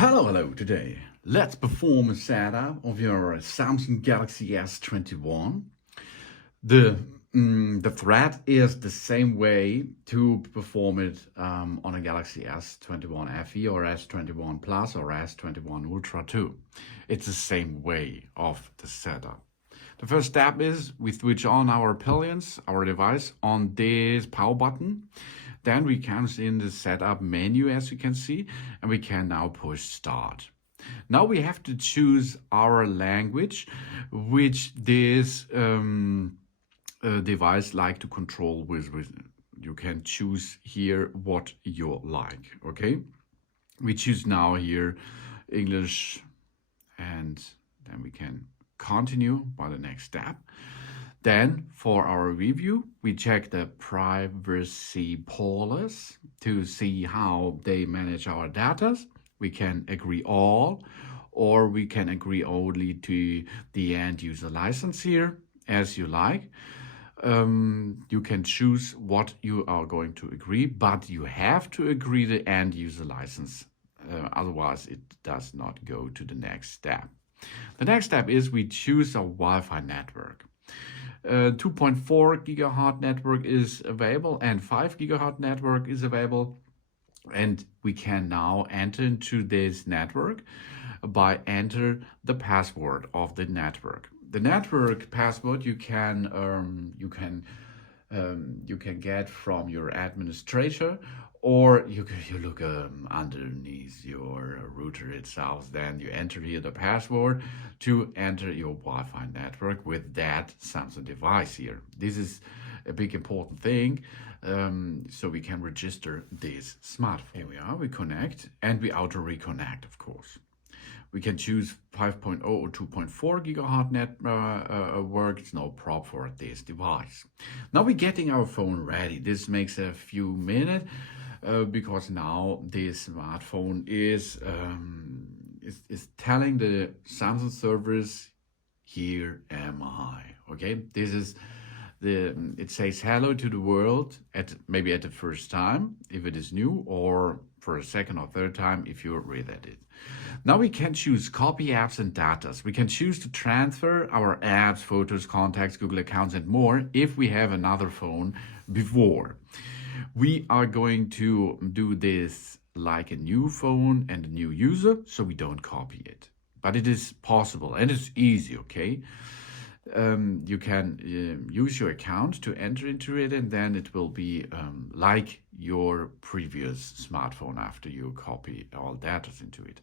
Hello, today. Let's perform a setup of your Samsung Galaxy S21. The thread is the same way to perform it on a Galaxy S21 FE or S21 Plus or S21 Ultra too. It's the same way of the setup. The first step is we switch on our pinions, our device, on this power button. Then we come in the setup menu, as you can see, and we can now push start. Now we have to choose our language, which this device like to control with. You can choose here what you like, okay? We choose now here English, and then we can continue by the next step. Then for our review, we check the privacy policy to see how they manage our data. We can agree all, or we can agree only to the end user license here, as you like. You can choose what you are going to agree, but you have to agree the end user license. Otherwise, it does not go to the next step. The next step is we choose a Wi-Fi network. 2.4 gigahertz network is available and 5 gigahertz network is available, and we can now enter into this network by enter the password of the network. The network password you can get from your administrator, or you look underneath your router itself. Then you enter here the password to enter your Wi-Fi network with that Samsung device here. This is a big important thing, so we can register this smartphone. Here we are, we connect, and we auto reconnect, of course. We can choose 5.0 or 2.4 gigahertz network. It's no problem for this device. Now we're getting our phone ready. This makes a few minutes because now this smartphone is telling the Samsung service, "Here am I." Okay, this is it says hello to the world maybe at the first time if it is new, or for a second or third time if you read at it. Now we can choose copy apps and data. We can choose to transfer our apps, photos, contacts, Google accounts, and more if we have another phone before. We are going to do this like a new phone and a new user, so we don't copy it. But it is possible and it's easy, okay? You can use your account to enter into it, and then it will be like your previous smartphone after you copy all data into it.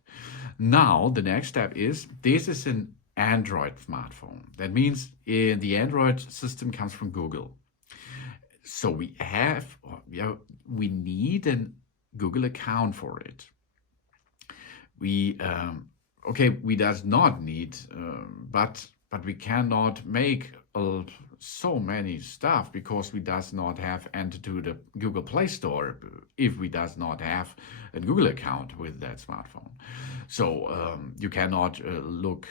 Now, the next step is, this is an Android smartphone. That means the Android system comes from Google. So we need a Google account for it. We does not need, but we cannot make so many stuff because we does not have entered to the Google Play Store if we does not have a Google account with that smartphone. So you cannot look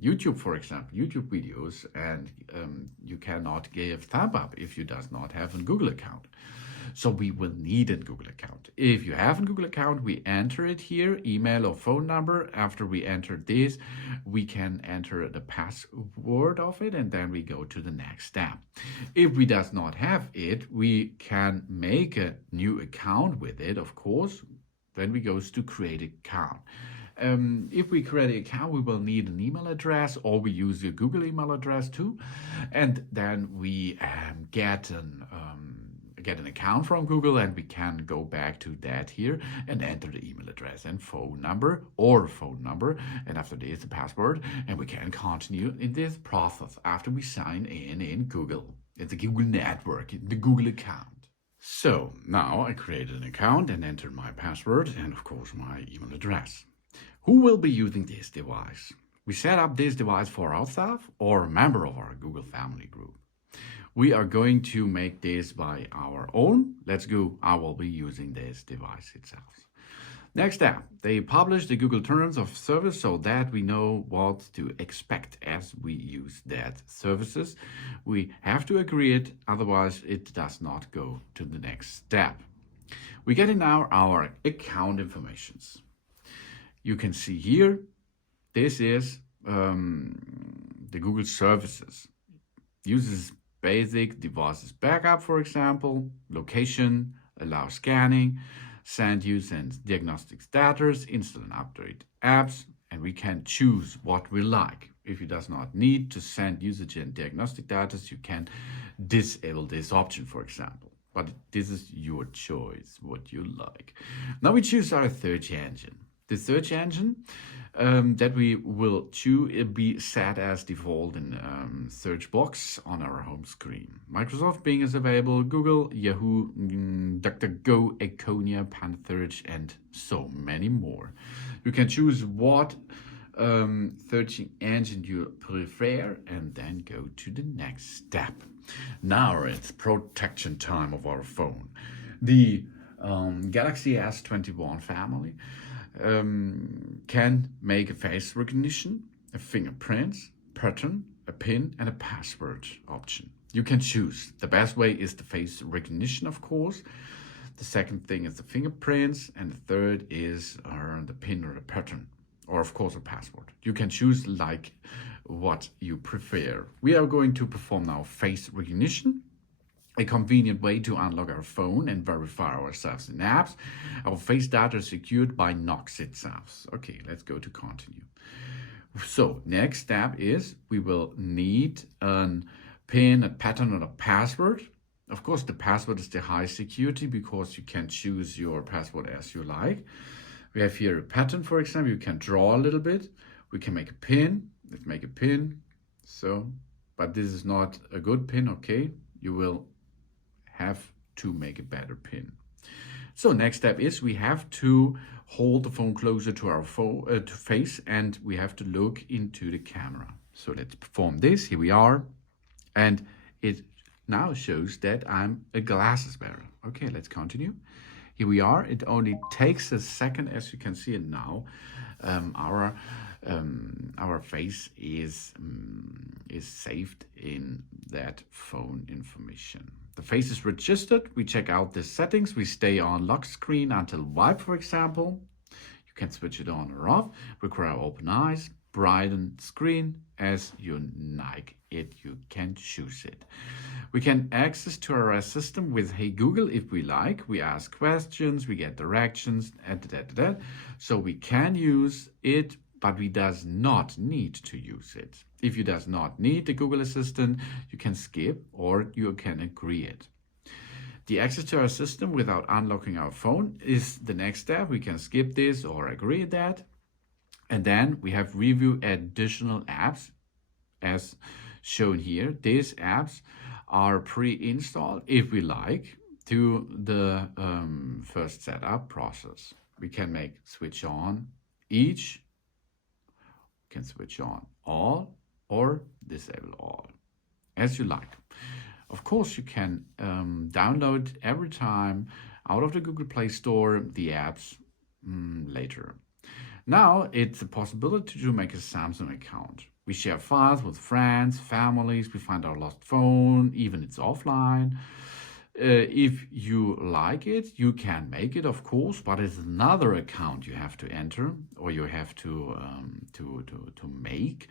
YouTube, for example, YouTube videos, and you cannot give thumb up if you does not have a Google account. So we will need a Google account. If you have a Google account, we enter it here, email or phone number. After we enter this, we can enter the password of it, and then we go to the next step. If we does not have it, we can make a new account with it, of course. Then we goes to create account. If we create an account, we will need an email address, or we use your Google email address too. And then we get an account from Google, and we can go back to that here and enter the email address and phone number, and after this the password, and we can continue in this process after we sign in Google. It's a Google network, the Google account. So now I created an account and entered my password and of course my email address. Who will be using this device? We set up this device for ourselves or a member of our Google family group. We are going to make this by our own. Let's go. I will be using this device itself. Next step, they publish the Google terms of service so that we know what to expect as we use that services. We have to agree it, otherwise it does not go to the next step. We get in now our account informations. you can see here, this is the Google services. Uses basic devices backup, for example, location, allow scanning, send use and diagnostic status, install and update apps, and we can choose what we like. If you does not need to send usage and diagnostic data, you can disable this option, for example. But this is your choice, what you like. Now we choose our search engine. The search engine that we will choose be set as default in search box on our home screen. Microsoft Bing is available, Google, Yahoo, DuckDuckGo, Econia, PanSearch, and so many more. You can choose what search engine you prefer and then go to the next step. Now it's protection time of our phone. The Galaxy S21 family can make a face recognition, a fingerprints, pattern, a PIN, and a password option. You can choose. The best way is the face recognition, of course. The second thing is the fingerprints, and the third is the PIN or the pattern, or of course a password. You can choose like what you prefer. We are going to perform now face recognition, a convenient way to unlock our phone and verify ourselves in apps. Our face data is secured by Knox itself. Okay, let's go to continue. So next step is we will need a PIN, a pattern, or a password. Of course, the password is the high security because you can choose your password as you like. We have here a pattern, for example. You can draw a little bit. We can make a PIN. Let's make a PIN. So, but this is not a good PIN, okay? You will have to make a better PIN. So next step is we have to hold the phone closer to our phone to face, and we have to look into the camera. So let's perform this. Here we are, and it now shows that I'm a glasses wearer. Okay, let's continue. Here we are. It only takes a second, as you can see it now. Our face is saved in that phone information. The face is registered. We check out the settings. We stay on lock screen until wipe, for example. You can switch it on or off. Require open eyes, brighten screen as you like it. You can choose it. We can access to our assistant with Hey Google if we like. We ask questions, we get directions, so we can use it, but we does not need to use it. If you does not need the Google Assistant, you can skip or you can agree it. The access to our system without unlocking our phone is the next step. We can skip this or agree that. And then we have review additional apps as shown here. These apps are pre-installed if we like to the first setup process. We can make switch on each, can switch on all or disable all as you like. Of course, you can download every time out of the Google Play Store the apps later. Now it's a possibility to make a Samsung account. We share files with friends, families, we find our lost phone, even it's offline. If you like it, you can make it, of course, but it's another account you have to enter or you have to make.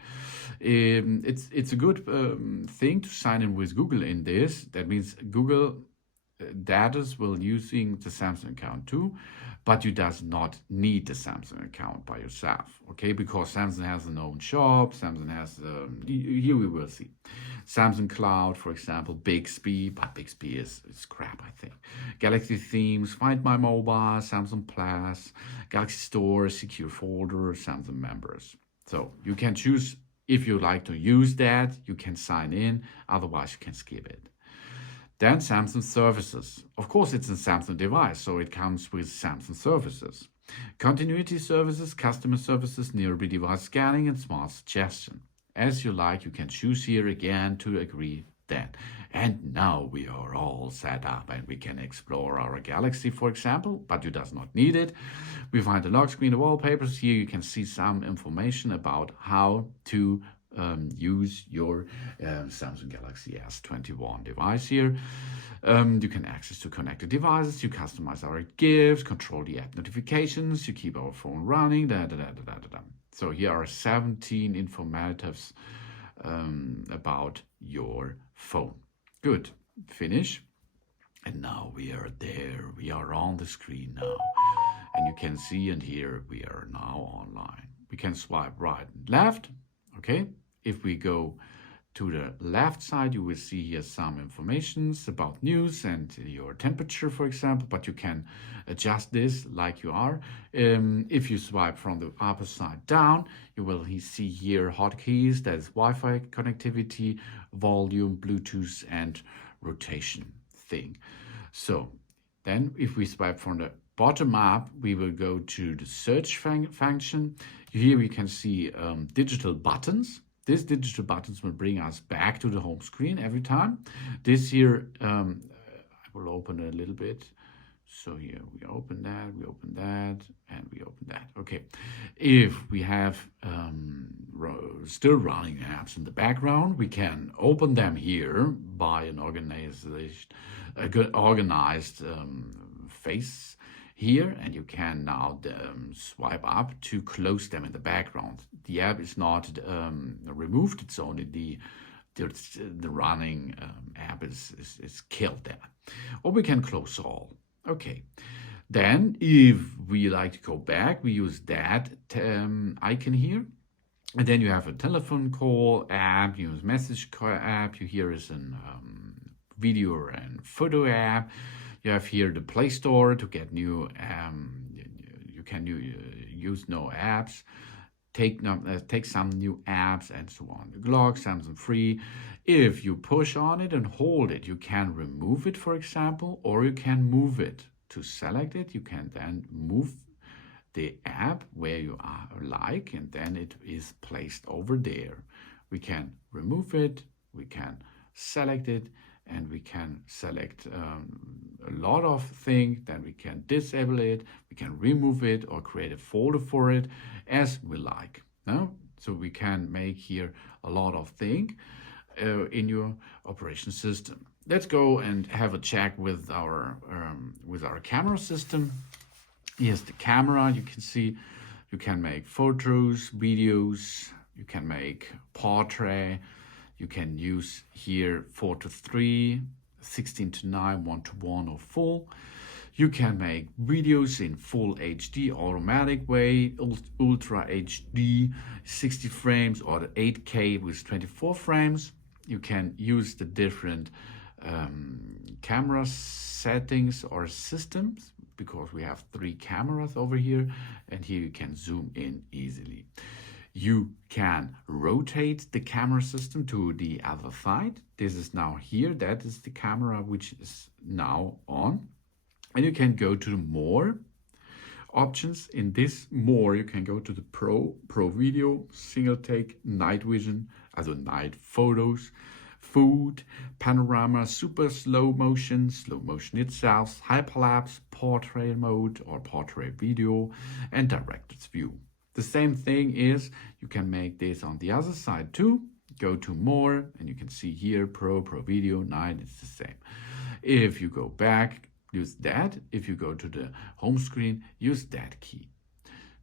It's a good thing to sign in with Google in this. That means Google data will using the Samsung account too, but you does not need the Samsung account by yourself, okay? Because Samsung has an own shop, Samsung has, here we will see. Samsung Cloud, for example, Bixby, but Bixby is crap, I think. Galaxy Themes, Find My Mobile, Samsung Plus, Galaxy Store, Secure Folder, Samsung Members. So you can choose if you like to use that, you can sign in, otherwise you can skip it. Then Samsung services. Of course, it's a Samsung device, so it comes with Samsung services. Continuity services, customer services, nearby device scanning, and smart suggestion. As you like, you can choose here again to agree that. And now we are all set up and we can explore our Galaxy, for example, but you does not need it. We find the lock screen, the wallpapers. Here you can see some information about how to use your Samsung Galaxy S21 device here. You can access to connected devices, you customize our gifts, control the app notifications, you keep our phone running, So here are 17 informatives about your phone. Good, finish. And now we are there, we are on the screen now. And you can see and hear we are now online. We can swipe right and left, okay? If we go to the left side, you will see here some informations about news and your temperature, for example, but you can adjust this like you are. If you swipe from the upper side down, you will see here hotkeys, that is Wi-Fi connectivity, volume, Bluetooth, and rotation thing. So then if we swipe from the bottom up, we will go to the search function. Here we can see digital buttons. These digital buttons will bring us back to the home screen every time. This here, I will open it a little bit. So here we open that, and we open that. Okay, if we have still running apps in the background, we can open them here by an organized face here, and you can now swipe up to close them in the background. The app is not removed; it's only the running app is killed there. Or we can close all. Okay. Then, if we like to go back, we use that icon here. And then you have a telephone call app, you use message call app, here is a video and photo app. You have here the Play Store to get new, you can use no apps, take some new apps and so on. The Glock, Samsung Free. If you push on it and hold it, you can remove it, for example, or you can move it. To select it, you can then move the app where you are like, and then it is placed over there. We can remove it, we can select it, and we can select a lot of things. Then we can disable it, we can remove it, or create a folder for it as we like. No? So we can make here a lot of things in your operation system. Let's go and have a check with our camera system. Here's the camera. You can see you can make photos, videos, you can make portrait, you can use here 4:3, 16:9, 1:1 or full. You can make videos in full HD automatic way, Ultra HD 60 frames, or the 8K with 24 frames. You can use the different camera settings or systems, because we have 3 cameras over here, and here you can zoom in easily. You can rotate the camera system to the other side. This is now here, that is the camera which is now on. And you can go to more options. In this more, you can go to the Pro Video, Single Take, Night Vision, also night photos, food, panorama, super slow motion itself, hyperlapse, portrait mode or portrait video, and director's view. The same thing is you can make this on the other side too. Go to more, and you can see here Pro Video, night, it's the same. If you go back, use that. If you go to the home screen, use that key.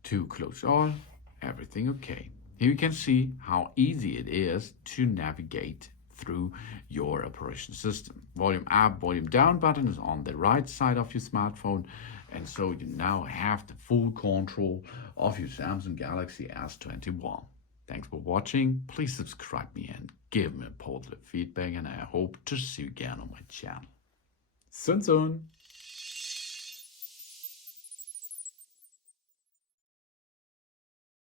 To close all, everything okay. Here you can see how easy it is to navigate through your operation system. Volume up, volume down button is on the right side of your smartphone, and so you now have the full control of your Samsung Galaxy S21. Thanks for watching. Please subscribe me and give me a positive feedback, and I hope to see you again on my channel. Soon.